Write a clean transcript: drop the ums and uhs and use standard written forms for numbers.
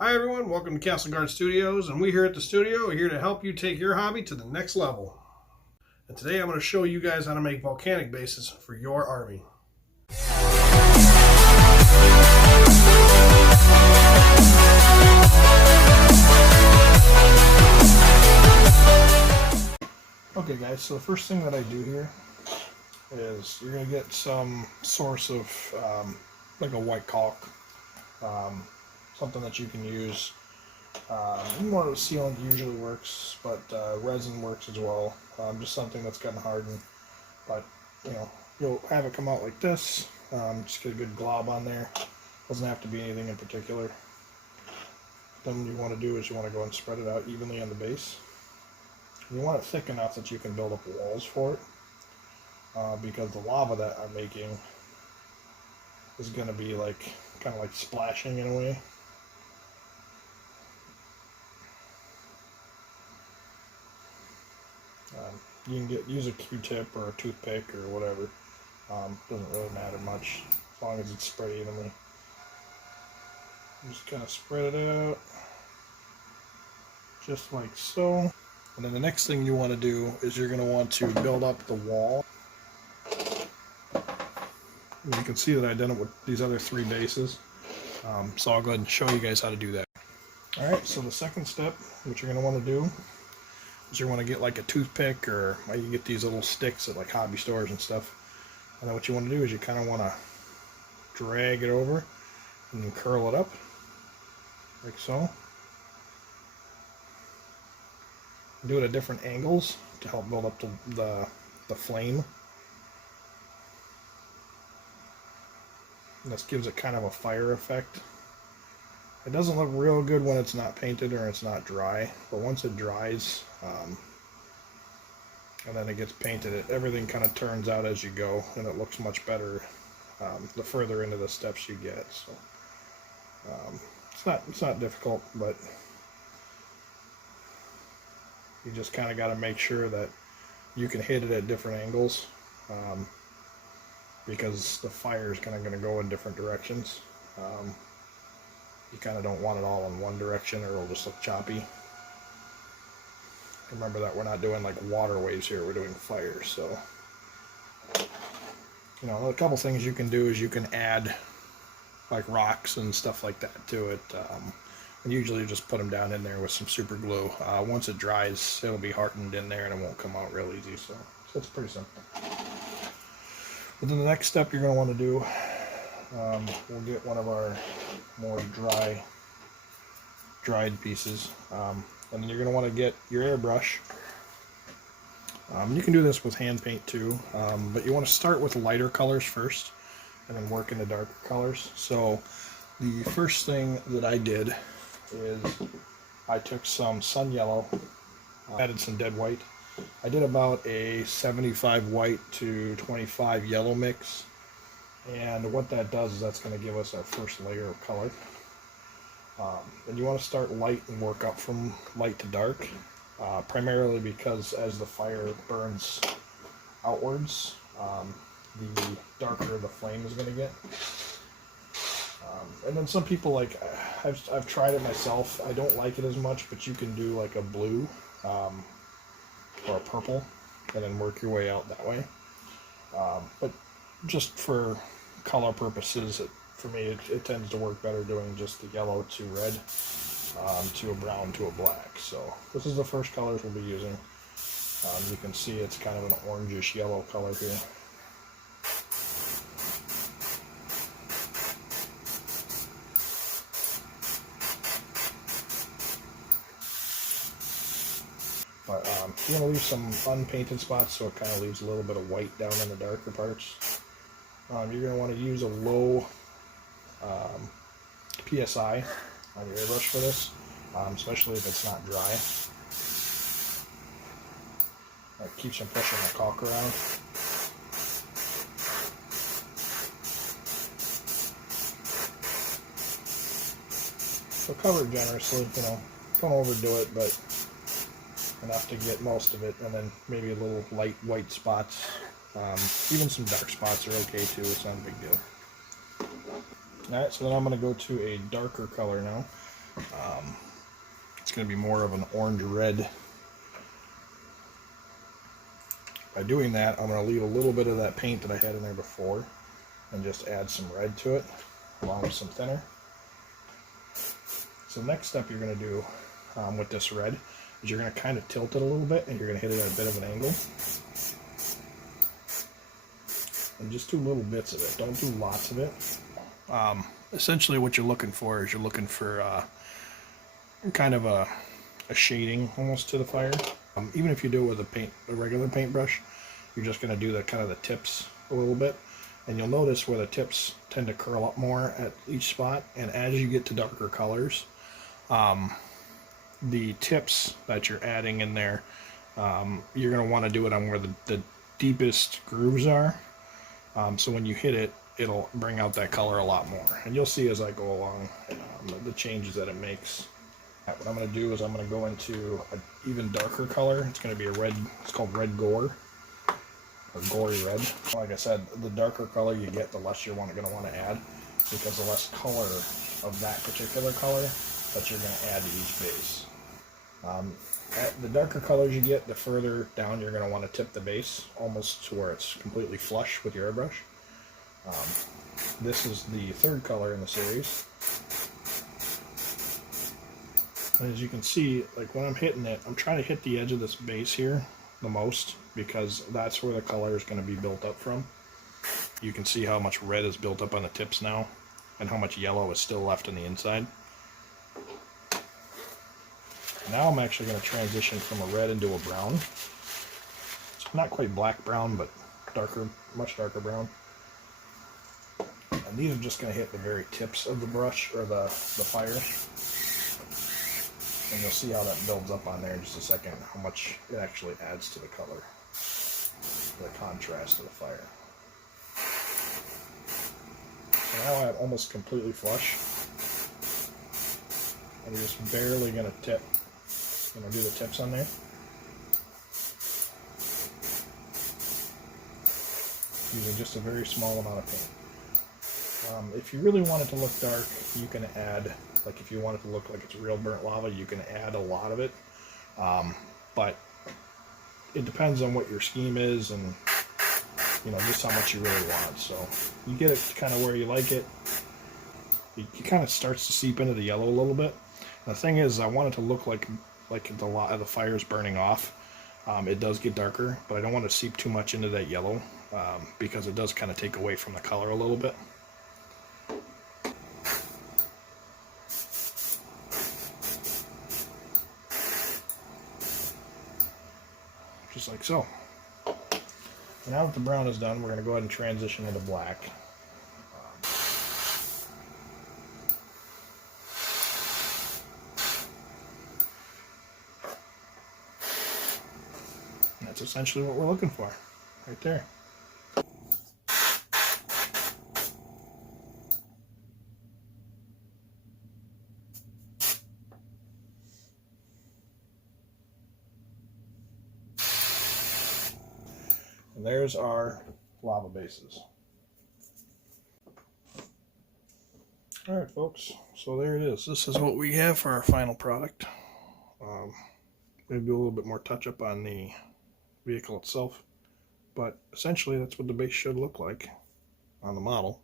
Hi everyone, welcome to Castle Guard Studios, and we here at the studio are here to help you take your hobby to the next level. And today I'm going to show you guys how to make volcanic bases for your army. Okay guys, so the first thing that I do here is you're going to get some source of like a white caulk, something that you can use. More sealant usually works, but resin works as well. Just something that's gotten hardened, but you'll have it come out like this. Just get a good glob on there. Doesn't have to be anything in particular. Then what you want to do is you want to go and spread it out evenly on the base. You want it thick enough that you can build up walls for it, because the lava that I'm making is going to be kind of like splashing in a way. You can use a Q-tip or a toothpick or whatever. Doesn't really matter much as long as it's spread evenly. Just kind of spread it out, just like so. And then the next thing you want to do is you're going to want to build up the wall. And you can see that I did it with these other three bases. So I'll go ahead and show you guys how to do that. Alright, so the second step, what you're going to want to do is you want to get like a toothpick, or you can get these little sticks at like hobby stores and stuff. And then what you want to do is you kind of want to drag it over and then curl it up like so. Do it at different angles to help build up the flame. And this gives it kind of a fire effect. It doesn't look real good when it's not painted or it's not dry, but once it dries and then it gets painted, everything kind of turns out as you go, and it looks much better the further into the steps you get. So it's not difficult, but you just kind of got to make sure that you can hit it at different angles, because the fire is kind of going to go in different directions. You kind of don't want it all in one direction or it'll just look choppy. Remember that we're not doing like water waves here, we're doing fire. So a couple things you can do is you can add like rocks and stuff like that to it. And usually you just put them down in there with some super glue. Once it dries, it'll be hardened in there and it won't come out real easy. So it's pretty simple. But then the next step you're going to want to do, we'll get one of our more dried pieces, and then you're going to want to get your airbrush. You can do this with hand paint too, but you want to start with lighter colors first and then work into darker colors. So the first thing that I did is I took some sun yellow, added some dead white. I did about a 75 white to 25 yellow mix, and what that does is that's going to give us our first layer of color. And you want to start light and work up from light to dark, primarily because as the fire burns outwards, the darker the flame is going to get. And then some people, like, I've tried it myself. I don't like it as much, but you can do like a blue or a purple and then work your way out that way. But just for color purposes, for me it tends to work better doing just the yellow to red, to a brown to a black. So this is the first colors we'll be using. You can see it's kind of an orangish yellow color here. But you're going to leave some unpainted spots, so it kind of leaves a little bit of white down in the darker parts. You're going to want to use a low PSI on your airbrush for this, especially if it's not dry. That keeps you pushing the caulk around. So cover it generously, don't overdo it, but enough to get most of it, and then maybe a little light white spots. Even some dark spots are okay too, it's not a big deal. Alright, so then I'm going to go to a darker color now. It's going to be more of an orange-red. By doing that, I'm going to leave a little bit of that paint that I had in there before and just add some red to it, along with some thinner. So the next step you're going to do with this red is you're going to kind of tilt it a little bit, and you're going to hit it at a bit of an angle. And just do little bits of it. Don't do lots of it. Essentially what you're looking for is you're looking for kind of a shading almost to the fire. Even if you do it with a regular paintbrush, you're just going to do the kind of the tips a little bit, and you'll notice where the tips tend to curl up more at each spot. And as you get to darker colors, the tips that you're adding in there, you're going to want to do it on where the deepest grooves are. So when you hit it, it'll bring out that color a lot more, and you'll see as I go along the changes that it makes. What I'm going to do is I'm going to go into an even darker color. It's going to be a red. It's called red gore, or gory red. Like I said, the darker color you get, the less you're going to want to add, because the less color of that particular color that you're going to add to each base. The darker colors you get, the further down you're going to want to tip the base, almost to where it's completely flush with your airbrush. This is the third color in the series. And as you can see, like when I'm hitting it, I'm trying to hit the edge of this base here the most, because that's where the color is going to be built up from. You can see how much red is built up on the tips now, and how much yellow is still left on the inside. Now I'm actually going to transition from a red into a brown. It's not quite black brown, but darker, much darker brown. And these are just going to hit the very tips of the brush, or the fire. And you'll see how that builds up on there in just a second, how much it actually adds to the color, the contrast of the fire. So now I'm almost completely flush. And you're just barely going to tip, do the tips on there. Using just a very small amount of paint. If you really want it to look dark, you can add, like if you want it to look like it's real burnt lava, you can add a lot of it. But it depends on what your scheme is, and just how much you really want. So you get it kind of where you like it. It kind of starts to seep into the yellow a little bit. And the thing is, I want it to look like the fire's burning off. It does get darker, but I don't want to seep too much into that yellow, because it does kind of take away from the color a little bit. Just like so. Now that the brown is done, we're going to go ahead and transition into black. That's essentially what we're looking for, right there. And there's our lava bases. Alright folks, so there it is. This is what we have for our final product. Maybe a little bit more touch up on the vehicle itself, but essentially that's what the base should look like on the model.